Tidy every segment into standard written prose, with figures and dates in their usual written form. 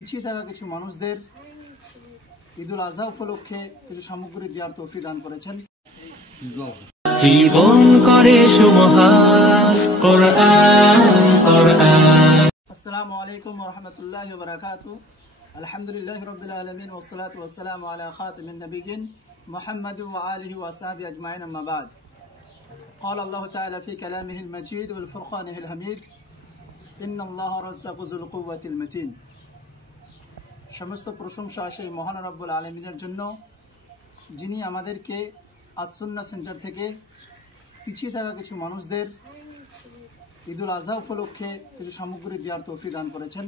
পিছিয়ে থাকা কিছু মানুষদের ঈদুল আজহা উপলক্ষে কিছু সামগ্রী দেওয়ার তৌফিক দান করেছেন। জীবন করে সুমহান কোরআন কোরআন। আসসালামু আলাইকুম ওয়া রাহমাতুল্লাহি ওয়া বারাকাতুহু। আলহামদুলিল্লাহি রাব্বিল আলামিন ওয়া সলাতু ওয়া সালামু আলা খাতামিন নাবিয়্যিন মুহাম্মাদ ওয়া আলিহি ওয়া সাহবিহি আজমাইন, আম্মা বা'দ। قال الله تعالى في كلامه المجيد والفرقانه الحميد إن الله رزق ذو القوة المتين। সমস্ত প্রশংসা সেই মহান রব্বুল আলামিনের জন্য, যিনি আমাদেরকে আস-সুন্নাহ সেন্টার থেকে পিছিয়ে থাকা কিছু মানুষদের ঈদুল আজহা উপলক্ষে কিছু সামগ্রী দেওয়ার তৌফিক দান করেছেন।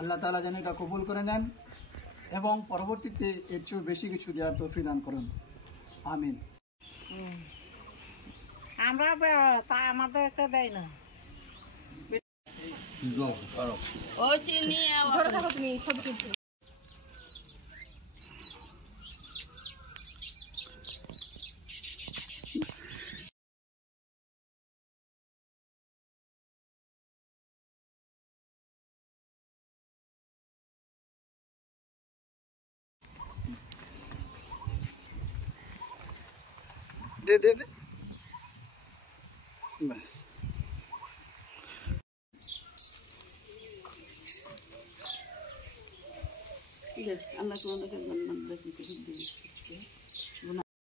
আল্লাহ তাআলা যেন এটা কবুল করে নেন এবং পরবর্তীতে এর চেয়েও বেশি কিছু দেওয়ার তৌফিক দান করুন, আমিন। আমরা তা আমাদেরকে দেয় না। ওই চিনি ধরে থাকো তুমি ছবি তুলছো। দে দে দে बस। ঠিক আছে, আল্লাহ তোমাদেরকে জান্নাত নসিব করে দিন।